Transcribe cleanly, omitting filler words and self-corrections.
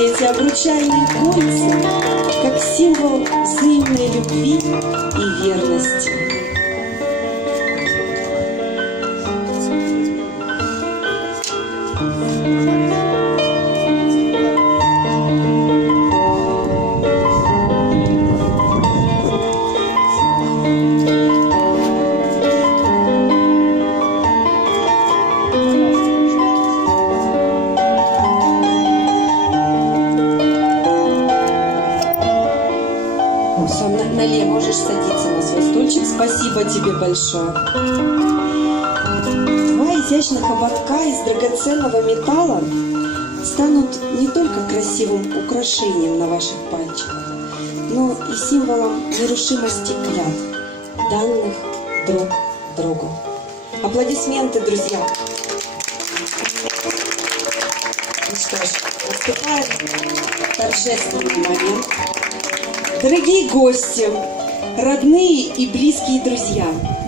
Возьмите эти обручальные кольца как символ взаимной любви и верности. Нале, можешь садиться на свой стульчик. Спасибо тебе большое. Два изящных ободка из драгоценного металла станут не только красивым украшением на ваших пальчиках, но и символом нерушимости клятв, данных друг другу. Аплодисменты, друзья! Ну что ж, наступает торжественный момент. Дорогие гости, родные и близкие друзья,